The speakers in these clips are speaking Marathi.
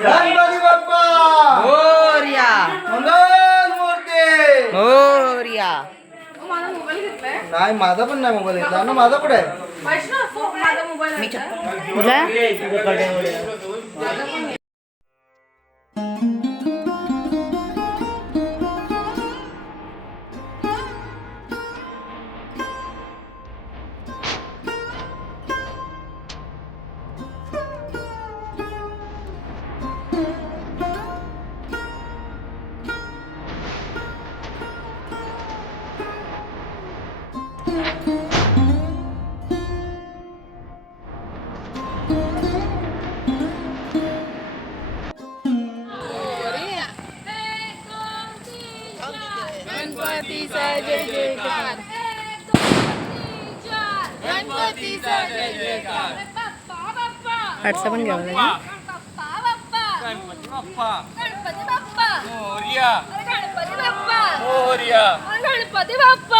गणपती बाप्पा. मोर्या मंगल मूर्ती. मोर्या माझा मोबाईल घेतलाय. नाही माझा पण नाही मोबाईल घेतला. ना माझा कुठे आहे? वैष्णव आठचा पण घ्यावं लागेल. गणपती बाप्पा. गणपती बाप्पा. गणपती बाप्पा गणपती बाप्पा.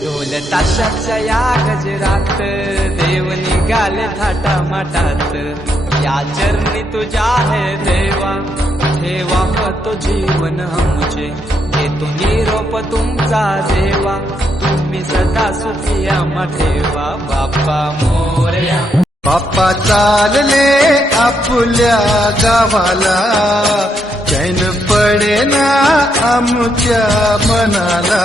ढोल ताशाच्या या गजरात देव निघाले थाटा माटात या चरणी तुझ्या है देवा ठेवा तो जीवन हे घेतो निरोप तुमचा देवा तुम्ही सदा सुखिया ठेवा. बाप्पा मोरया. बाप्पा चालले आपल्या गावाला चैन पडे ना आमच्या मनाला.